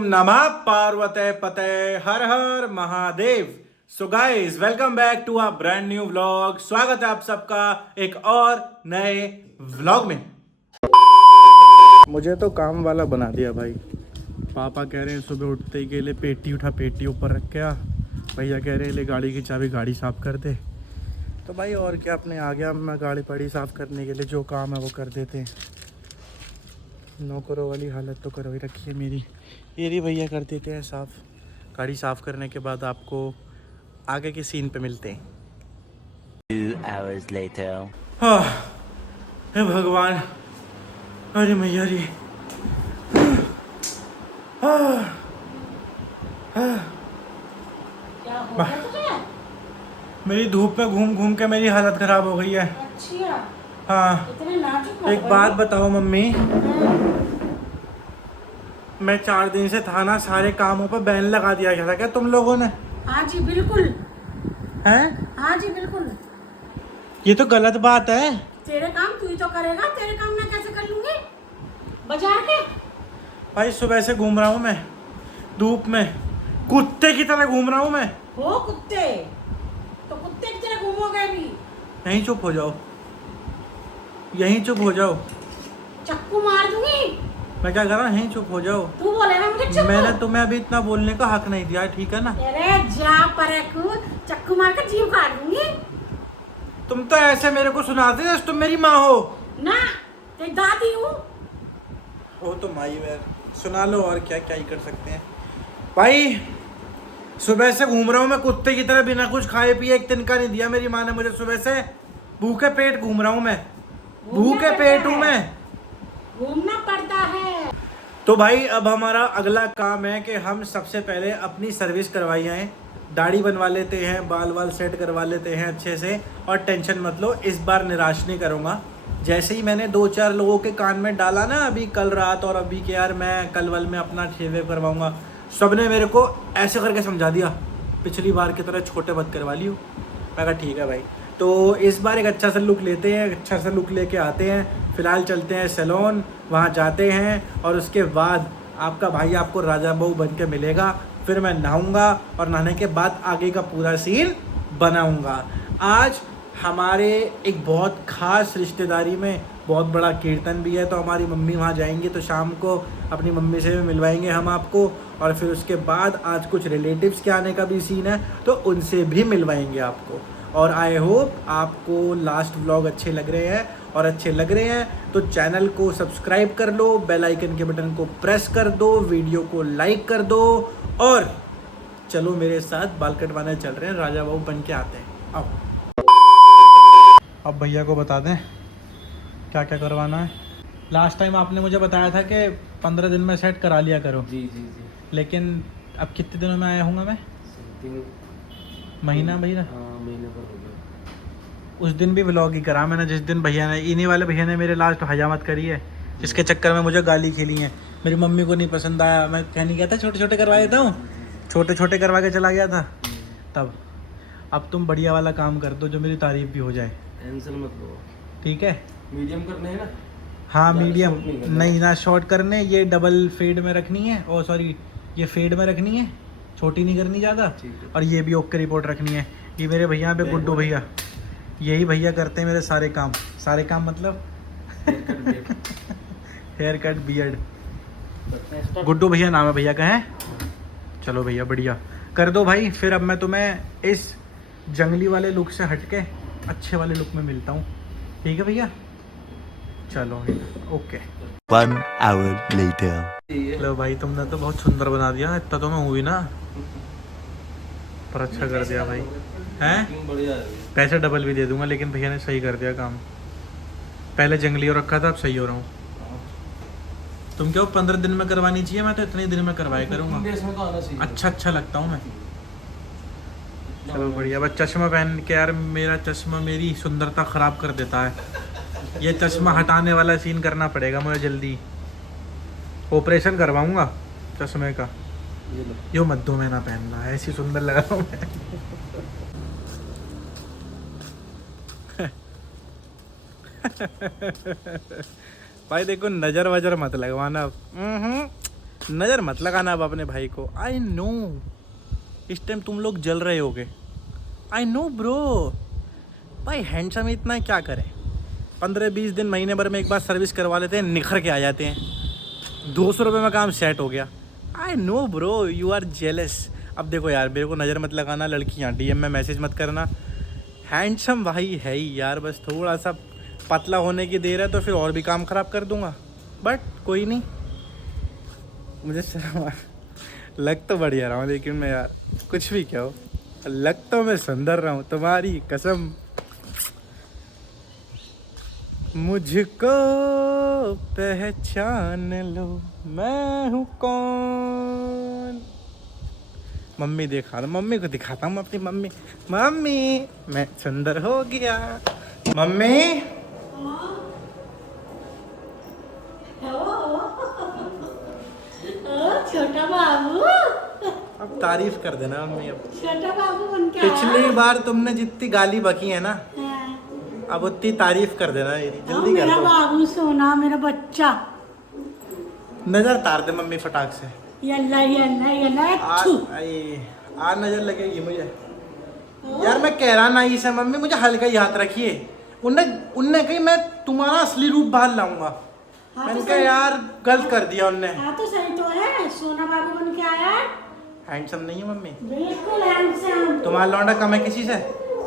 ओम नमः पार्वते पते हर हर Mahadev. So guys welcome back to a brand new vlog. स्वागत है आप सबका एक और नए व्लॉग में। मुझे तो काम वाला बना दिया भाई। पापा कह रहे हैं सुबह उठते ही के लिए पेटी उठा, पेटी ऊपर रख के आ। भैया कह रहे हैं ले गाड़ी की चाबी, गाड़ी साफ कर दे। तो भाई और क्या, अपने आ गया मैं गाड़ी पड़ी साफ करने के लिए। जो काम है वो कर देते हैं। नौकरों वाली हालत तो करो ही रखी है मेरी। ये भी भैया कर देते हैं साफ़। गाड़ी साफ़ करने के बाद आपको आगे के सीन पे मिलते हैं। 2 hours later. हाँ, हे भगवान, अरे मैया जी। क्या हो गया तुझे? मेरी धूप में घूम घूम के मेरी हालत ख़राब हो गई है। अच्छा, हाँ, इतने नाजुक मत एक बनो। बात बताओ मम्मी, मैं 4 दिन से था ना, सारे कामों पर बैन लगा दिया गया था क्या तुम लोगों ने? हाँ जी बिल्कुल। हैं? हाँ जी बिल्कुल। ये तो गलत बात है। तेरे काम तू ही तो करेगा, तेरे काम मैं कैसे कर लूंगी? बाजार के भाई सुबह से घूम रहा हूँ मैं धूप में, कुत्ते की तरह घूम रहा हूँ मैं। हो कुत्ते तो कुत्ते की तरह घूमोगे भी। यहीं चुप हो जाओ, यहीं चुप हो जाओ। चक्कू मार दूंगी। मैं क्या कर रहा हूँ, यहीं चुप हो जाओ। तू बोलेगा मुझे चक्कू? मैंने तुम्हें अभी इतना बोलने का हक नहीं दिया, ठीक है ना? अरे जा परखू, चक्कू मार कर जीभ काट दूंगी तुम तो ऐसे मेरे को सुनाते जैसे तुम मेरी माँ हो। ना। तेरी दादी हूँ। हो तो माई वेर, सुना लो, और क्या क्या ही कर सकते हैं। भाई सुबह से घूम रहा हूँ मैं कुत्ते की तरह, बिना कुछ खाए पिए। एक तिनका नहीं दिया मेरी माँ ने मुझे सुबह से। भूखे पेट घूम रहा हूँ मैं, भूखे पेट हूँ मैं। घूमना पड़ता है। तो भाई अब हमारा अगला काम है कि हम सबसे पहले अपनी सर्विस करवाई आए। दाढ़ी बनवा लेते हैं, बाल वाल सेट करवा लेते हैं अच्छे से। और टेंशन मत लो, इस बार निराश नहीं करूँगा। जैसे ही मैंने 2-4 लोगों के कान में डाला ना अभी कल रात और अभी के यार मैं कल वल में अपना शेव करवाऊँगा, सबने मेरे को ऐसे करके समझा दिया पिछली बार की तरह छोटे मत करवा लियो। मैं कहा ठीक है भाई। तो इस बार एक अच्छा सा लुक लेते हैं, अच्छा सा लुक लेके आते हैं। फ़िलहाल चलते हैं सैलून, वहाँ जाते हैं और उसके बाद आपका भाई आपको राजा बहू बन के मिलेगा। फिर मैं नहाऊंगा और नहाने के बाद आगे का पूरा सीन बनाऊंगा। आज हमारे एक बहुत ख़ास रिश्तेदारी में बहुत बड़ा कीर्तन भी है, तो हमारी मम्मी वहाँ जाएंगी, तो शाम को अपनी मम्मी से भी मिलवाएंगे हम आपको। और फिर उसके बाद आज कुछ रिलेटिव्स के आने का भी सीन है, तो उनसे भी मिलवाएंगे आपको। और आई होप आपको लास्ट व्लॉग अच्छे लग रहे हैं, और अच्छे लग रहे हैं तो चैनल को सब्सक्राइब कर लो, बेल आइकन के बटन को प्रेस कर दो, वीडियो को लाइक कर दो। और चलो मेरे साथ बाल कटवाने चल रहे हैं, राजा बाबू बन के आते हैं। आओ अब भैया को बता दें क्या क्या करवाना है। लास्ट टाइम आपने मुझे बताया था कि 15 दिन में सेट करा लिया करो। जी जी जी। लेकिन अब कितने दिनों में आया हूँ मैं? 3 महीना भैया। हाँ, महीने पर हो गया। उस दिन भी व्लॉग ही करा मैंने जिस दिन भैया ने, इन्हीं वाले भैया ने मेरे लास्ट हजामत करी है, जिसके चक्कर में मुझे गाली खेली है। मेरी मम्मी को नहीं पसंद आया, मैं कहने गया था छोटे छोटे करवा देता हूँ, छोटे छोटे करवा के चला गया था तब। अब तुम बढ़िया वाला काम कर दो जो मेरी तारीफ भी हो जाए, टेंशन मत लो। ठीक है? मीडियम करने हैं ना? हाँ ज़्यादा मीडियम short नहीं करना। नहीं ना शॉर्ट करने, ये डबल फेड में रखनी है। ओ सॉरी, ये फेड में रखनी है, छोटी नहीं करनी ज़्यादा। ठीक है। और ये भी ओके रिपोर्ट रखनी है। ये मेरे भैया पे गुड्डू भैया, यही भैया करते हैं मेरे सारे काम। सारे काम मतलब हेयर कट बियर्ड। गुड्डू भैया नाम है भैया का है। चलो भैया बढ़िया कर दो भाई। फिर अब मैं तुम्हें इस जंगली वाले लुक से हटके अच्छे वाले लुक में मिलता हूँ, ठीक है भैया? चलो ओके। 1 hour later. लो भाई, तुमने तो बहुत सुंदर बना दिया। इतना तो मैं हुई ना, पर अच्छा कर दिया भाई। हैं? बढ़िया है। पैसे डबल भी दे दूंगा, लेकिन भैया ने सही कर दिया काम। पहले जंगली हो रखा था, अब सही हो रहा हूँ। तुम क्या 15 दिन में करवानी चाहिए, मैं तो इतने दिन में करवाया करूँगा। 15 days में तो आना चाहिए। अच्छा लगता हूँ मैं। चलो बढ़िया। बस चश्मा पहन के यार, मेरा चश्मा मेरी सुंदरता ख़राब कर देता है। ये चश्मा हटाने वाला सीन करना पड़ेगा मुझे जल्दी। ऑपरेशन करवाऊँगा चश्मे का। ये लो। यो मत दो, मैं ना पहनना, ऐसी सुंदर लग रहा हूँ मैं। भाई देखो, नजर वजर मत लगवाना। नज़र मत लगाना अब अपने भाई को। आई नो इस टाइम तुम लोग जल रहे होगे। आई नो ब्रो। भाई हैंडसम इतना है, क्या करें। 15-20 दिन महीने भर में एक बार सर्विस करवा लेते हैं, निखर के आ जाते हैं। 200 रुपये में काम सेट हो गया। I know bro you are jealous. अब देखो यार, मेरे को नज़र मत लगाना, लड़कियाँ DM में मैसेज मत करना। हैंडसम भाई है ही यार, बस थोड़ा सा पतला होने की देर है तो फिर और भी काम ख़राब कर दूंगा। बट कोई नहीं, मुझे शर्म लग तो बढ़िया रहा हूँ, लेकिन मैं यार कुछ भी क्या हो, लग तो मैं सुंदर रहा हूँ, तुम्हारी कसम। मुझको पहचान लो मैं हूँ कौन। मम्मी देखा, मम्मी को दिखाता हूँ अपनी मम्मी। मम्मी मैं सुंदर हो गया। मम्मी छोटा बाबू, अब तारीफ कर देना मम्मी। अब छोटा बाबू बन के पिछली बार तुमने जितनी गाली बकी है ना, आया। अब उतनी तारीफ कर देना मेरी, जल्दी कर मेरा दो। बाबू सोना, मेरा बच्चा। नजर तार दे मम्मी फटाक से। यल्ला यल्ला यल्ला अच्छू। आज नजर लगेगी मुझे। यार मैं कह रहा ना इसे मम्मी, मुझे हल्का ही हाथ रखिए। उनने कही मैं तुम्हारा असली रूप बाहर लाऊंगा। हाँ मैंने तो कहा सही। यार गलत कर दिया उनने। हाँ तो सही तो है, सोना बाबू बन के आया। हैंडसम नहीं है मम्मी, बिल्कुल हैंडसम। तुम्हारा लौंडा कम है किसी से।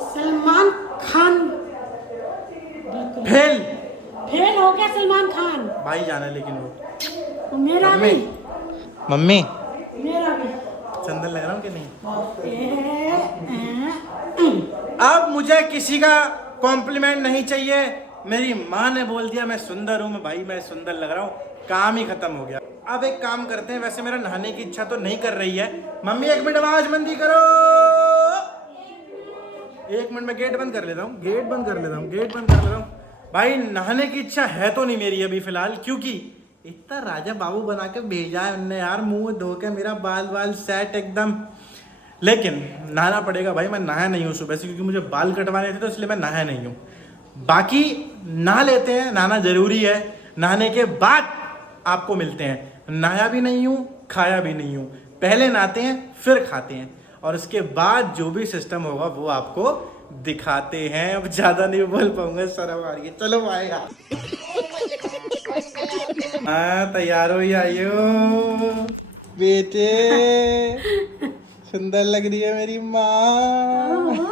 सलमान खान। फेल फेल हो गया सलमान खान। भाई जाना है लेकिन वो। मेरा मम्मी भी, मम्मी मेरा भी। चंदन लग रहा हूँ कि नहीं। ए, अब मुझे किसी का कॉम्प्लीमेंट नहीं चाहिए। मेरी माँ ने बोल दिया मैं सुंदर हूँ, मैं भाई मैं सुंदर लग रहा हूँ, काम ही खत्म हो गया। अब एक काम करते हैं, वैसे मेरा नहाने की इच्छा तो नहीं कर रही है। मम्मी 1 मिनट आवाज बंदी करो। 1 मिनट में गेट बंद कर लेता हूँ, गेट बंद कर लेता हूँ, गेट बंद कर लेता हूँ। भाई नहाने की इच्छा है तो नहीं मेरी अभी फिलहाल, क्योंकि इतना राजा बाबू बना के भेजा है उनने यार, मुंह धो के मेरा बाल सेट एकदम। लेकिन नहाना पड़ेगा भाई, मैं नहाया नहीं हूँ सुबह से, क्योंकि मुझे बाल कटवाने थे तो इसलिए मैं नहाया नहीं हूँ। बाकी नहा लेते हैं, नहाना जरूरी है। नहाने के बाद आपको मिलते हैं। नहाया भी नहीं हूँ, खाया भी नहीं हूँ, पहले नहाते हैं फिर खाते हैं, और उसके बाद जो भी सिस्टम होगा वो आपको दिखाते हैं। अब ज्यादा नहीं बोल पाऊंगा, शर्म आ रही है। चलो आएगा। हाँ तैयार हो ही आइयो बेटे, सुंदर लग रही है मेरी माँ।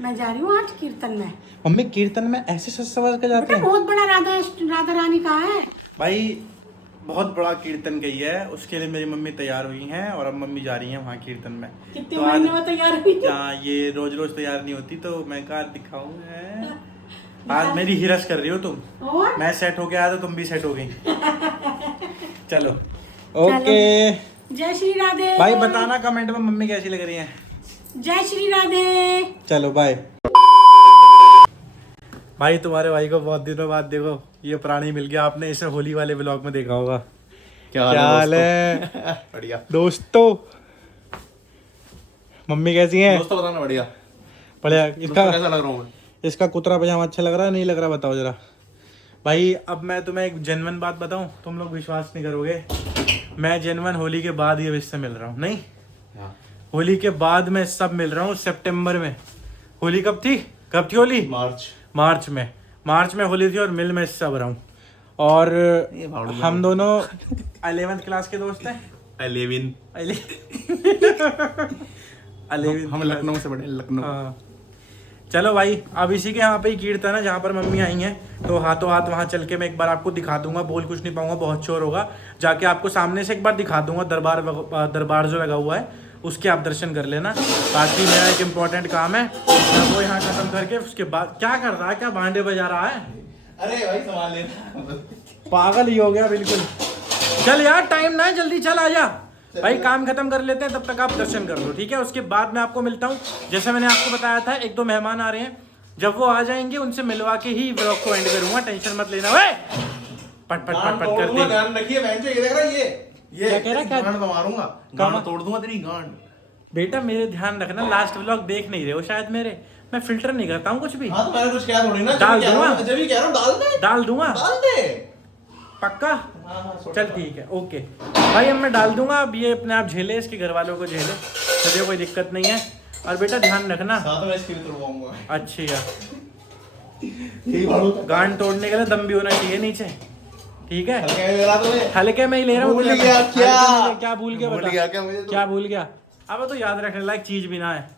मैं जा रही हूँ आज कीर्तन में। मम्मी कीर्तन में ऐसे सज सवर के जाते बेटा हैं? बहुत बड़ा राधा रानी का है भाई, बहुत बड़ा कीर्तन गई है, उसके लिए मेरी मम्मी तैयार हुई हैं और अब मम्मी जा रही हैं वहाँ कीर्तन में। कितने तो महीने में तैयार हुई? हाँ ये रोज रोज तैयार नहीं होती, तो मैं कहा दिखाऊं। आज मेरी हिरस कर रही हो तुम। और मैं सेट होके आया तो तुम भी सेट हो गई। चलो ओके जय श्री राधे। भाई, बताना कमेंट में मम्मी कैसी लग रही है। जय श्री राधे। चलो बाय। भाई तुम्हारे भाई को बहुत दिनों बाद देखो ये प्राणी मिल गया। आपने इसे होली वाले व्लॉग में देखा होगा। क्या हाल है? बढ़िया दोस्तों मम्मी कैसी है? दोस्तों बताना। बढ़िया बढ़िया। कैसा लग रहा हूँ मैं? इसका कुतरा पजामा अच्छा लग रहा है नहीं लग रहा, बताओ जरा। भाई अब मैं तुम्हें एक जेन्युइन बात बताऊं, तुम लोग विश्वास नहीं करोगे। मैं जेन्युइन होली के बाद ये इससे मिल रहा हूँ। नहीं, होली के बाद मैं सब मिल रहा हूँ। सितंबर में होली कब थी होली? मार्च में होली थी और मिल में इससे अब रहा हूँ। और हम दोनों 11th क्लास के दोस्त हैं। 11 हम लखनऊ से बड़े, लखनऊ। हाँ। चलो भाई, अब इसी के यहाँ पे ही कीर्तन है जहाँ पर मम्मी आई हैं, तो हाथों हाथ वहाँ चल के मैं एक बार आपको दिखा दूंगा। बोल कुछ नहीं पाऊंगा, बहुत शोर होगा। जाके आपको सामने से एक बार दिखा दूंगा। दरबार जो लगा हुआ है उसके आप दर्शन कर लेना। बाकी मेरा एक इम्पोर्टेंट काम है, मैं वो यहाँ खत्म करके उसके बाद। क्या कर रहा है? क्या भांडे बजा रहा है? अरे भाई संभाल लेना। पागल ही हो गया बिल्कुल। चल यार टाइम ना है, जल्दी चल आ जा भाई। काम खत्म कर लेते हैं, तब तक आप दर्शन कर लो, ठीक है? उसके बाद मैं आपको मिलता हूँ। जैसे मैंने आपको बताया था 1-2 मेहमान आ रहे हैं, जब वो आ जाएंगे उनसे मिलवा के ही व्लॉग को एंड करूंगा। टेंशन मत लेना। ओए पट पट पट पट करते। ध्यान रखिए बहन, ये देख रहा है ये क्या कह रहा है? क्या गांड मारूंगा, गांड तोड़ दूंगा तेरी गांड। बेटा मेरे ध्यान रखना, लास्ट व्लॉग देख नहीं रहे हो शायद मेरे। मैं फिल्टर नहीं करता हूँ कुछ भी। हाँ तो मैंने कुछ क्या थोड़ी ना, डाल दूंगा, जब भी कह रहा हूँ डाल दे, डाल दूंगा। डाल दे। पक्का? चल ठीक है, ओके भाई। अब मैं डाल दूंगा, अब ये अपने आप झेले, इसके घर वालों को झेले, मुझे कोई दिक्कत नहीं है। और बेटा ध्यान रखना। साथ में इसकी भी तोड़वाऊंगा। अच्छी यार, यही भाड़ू का गांड तोड़ने के लिए दम भी होना चाहिए नीचे, ठीक है? हल्के में लगा तो ले। हल्के में ही ले रहा हूँ। भूल गया क्या? हल्के में क्या भूल गया भूल बता? गया क्या मुझे तो? क्या भूल गया? अब तो याद रखने लायक चीज भी ना है,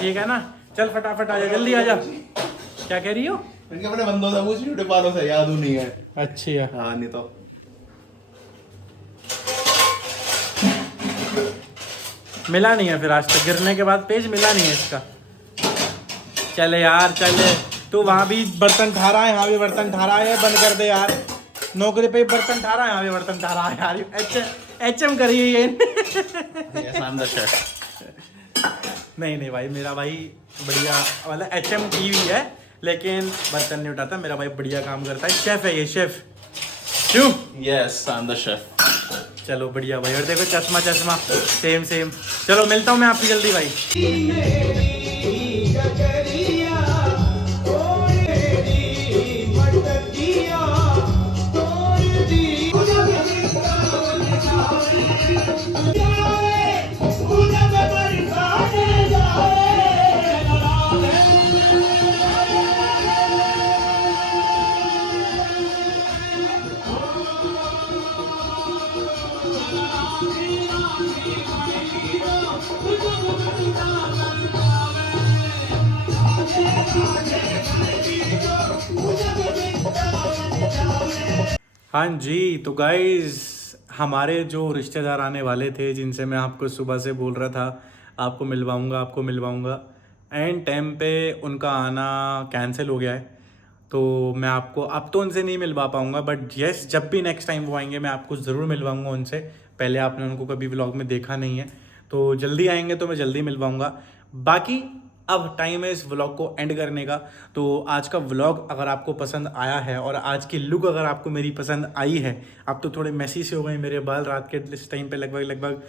ठीक है ना? चल फटाफट आ जा, जल्दी आ जा। क्या कह रही हो? इनके अपने बंदों से पूछ, छोटे पालों से याद नहीं है। अच्छी है। हाँ नहीं तो मिला नहीं है फिर आज तक, गिरने के बाद पेज मिला नहीं है इसका। चले यार चले, तू वहाँ भी बर्तन ठा रहा है, यहाँ भी बर्तन ठा रहा है, बंद कर दे यार। नौकरी पे बर्तन ठा रहा है, यहाँ भी बर्तन ठा रहा है यार। एचएम करिए ये। नहीं नहीं भाई, मेरा भाई बढ़िया, मतलब एचएम की हुई है लेकिन बर्तन नहीं उठाता। मेरा भाई बढ़िया काम करता है, शेफ है ये, शेफ। क्यों? Yes I am the chef. चलो बढ़िया भाई। और देखो चश्मा चश्मा सेम सेम। चलो मिलता हूँ मैं आपसे जल्दी भाई। हाँ जी, तो गाइज हमारे जो रिश्तेदार आने वाले थे, जिनसे मैं आपको सुबह से बोल रहा था आपको मिलवाऊंगा, एंड टाइम पे उनका आना कैंसिल हो गया है। तो मैं आपको अब तो उनसे नहीं मिलवा पाऊंगा, बट यस जब भी नेक्स्ट टाइम वो आएंगे मैं आपको ज़रूर मिलवाऊंगा उनसे। पहले आपने उनको कभी व्लॉग में देखा नहीं है, तो जल्दी आएंगे तो मैं जल्दी मिलवाऊंगा। बाकी अब टाइम है इस व्लॉग को एंड करने का। तो आज का व्लॉग अगर आपको पसंद आया है और आज की लुक अगर आपको मेरी पसंद आई है, अब तो थोड़े मैसी से हो गए मेरे बाल, रात के इस टाइम पे लगभग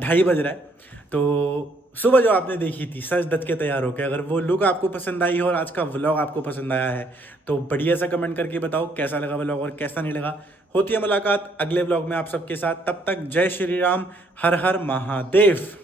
2:30 बज रहा है। तो सुबह जो आपने देखी थी सज धज के तैयार होकर, अगर वो लुक आपको पसंद आई हो और आज का व्लॉग आपको पसंद आया है तो बढ़िया सा कमेंट करके बताओ कैसा लगा व्लॉग और कैसा नहीं लगा। होती है मुलाकात अगले व्लॉग में आप सबके साथ, तब तक जय श्री राम, हर हर महादेव।